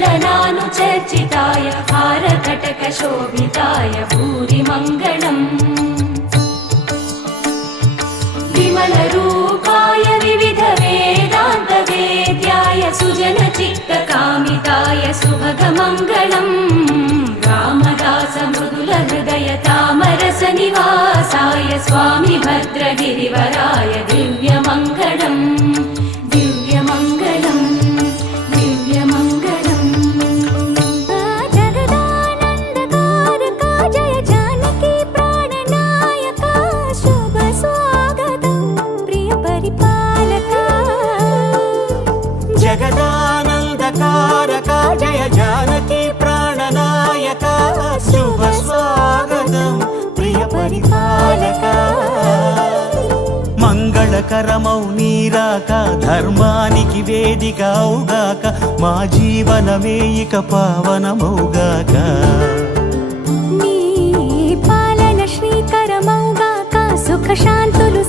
नन्दनानुचर्चिताय हारकटकशोभिताय भूरि मङ्गलम् विमलरूपाय विविधवेदान्तवेद्याय सुजनचित्तकामिताय सुभगमङ्गलम् रामदास मृदुलहृदय तामरसनिवासाय स्वामी भद्रगिरिवराय दिव्यमङ्गलम् दिव्यमङ्गलम् दिव्यमङ्गलम् जगदानन्दकारका जय जानकी प्राणनायका शुभ स्वागतं प्रिय परिपालका जगदानन्दकारका जय जानकी प्राणनायका शुभ स्वागतं प्रिय परिपालका మంగళకరమౌ నీరాక ధర్మానికి వేదిక అవుగాక మా జీవనమే ఇక పావనమౌగాక నీ పాలన శ్రీకరమౌగాక సుఖ శాంతులు